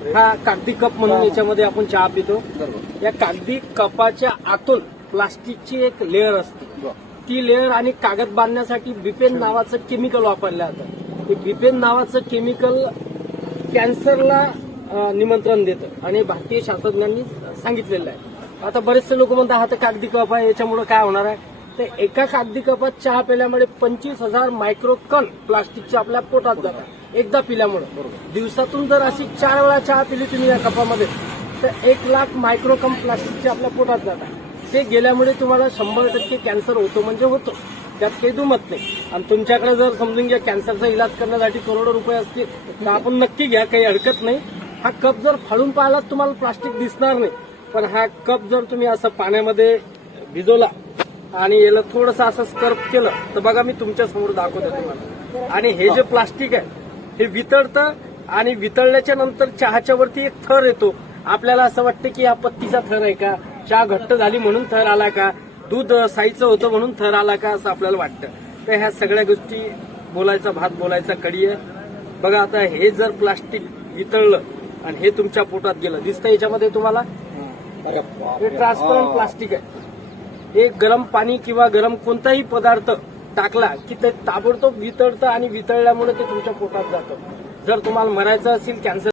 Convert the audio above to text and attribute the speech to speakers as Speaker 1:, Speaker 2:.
Speaker 1: हा कागदी कप म्हणून याच्यामध्ये आपण चहा पितो. या कागदी कपाच्या आतून प्लास्टिकची एक लेअर असते. ती लेअर आणि कागद बांधण्यासाठी बिपेन नावाचं केमिकल वापरलं जातं. हे बिपेन नावाचं केमिकल कॅन्सरला निमंत्रण देतं आणि भारतीय शास्त्रज्ञांनी सांगितलेलं आहे. आता बरेचसे लोक म्हणतात हा तर कागदी कप आहे याच्यामुळे काय होणार आहे? तर एका कागदी कपात चहा पिल्यामुळे पंचवीस हजार मायक्रो कण प्लास्टिकचे आपल्या पोटात जातात. एकदा पिल्यामुळे. दिवसातून जर अशी चार वेळा चहा पिली तुम्ही या कपामध्ये तर एक लाख मायक्रो कण प्लास्टिकचे आपल्या पोटात जातात ते गेल्यामुळे तुम्हाला शंभर टक्के कॅन्सर होतो म्हणजे होतो. त्यात काही दुमत नाही. आणि तुमच्याकडे जर समजून घ्या कॅन्सरचा इलाज करण्यासाठी करोडो रुपये असतील तर आपण नक्की घ्या काही हरकत नाही. हा कप जर फाडून पाहिलात तुम्हाला प्लास्टिक दिसणार नाही. पण हा कप जर तुम्ही असं पाण्यामध्ये भिजवला आणि याला थोडंसं असं स्कर्प केलं तर बघा मी तुमच्यासमोर दाखवतो तुम्हाला. आणि हे जे प्लास्टिक आहे हे वितळतं आणि वितळल्याच्या नंतर चहाच्या वरती एक थर येतो. आपल्याला असं वाटतं की हा पत्तीचा थर आहे का? चहा घट्ट झाली म्हणून थर आला का? दूध साईचं होतं म्हणून थर आला का? असं आपल्याला वाटतं. तर ह्या सगळ्या गोष्टी बोलायचा भात बोलायचा कडी आहे. बघा आता हे जर प्लास्टिक वितळलं आणि हे तुमच्या पोटात गेलं दिसतं याच्यामध्ये तुम्हाला? हे ट्रान्सपरंट प्लास्टिक आहे. हे गरम पाणी किंवा गरम कोणताही पदार्थ टाकला की ते ताबडतोब वितळतं आणि वितळल्यामुळे ते तुमच्या पोटात जातं. जर तुम्हाला मरायचं असेल कॅन्सर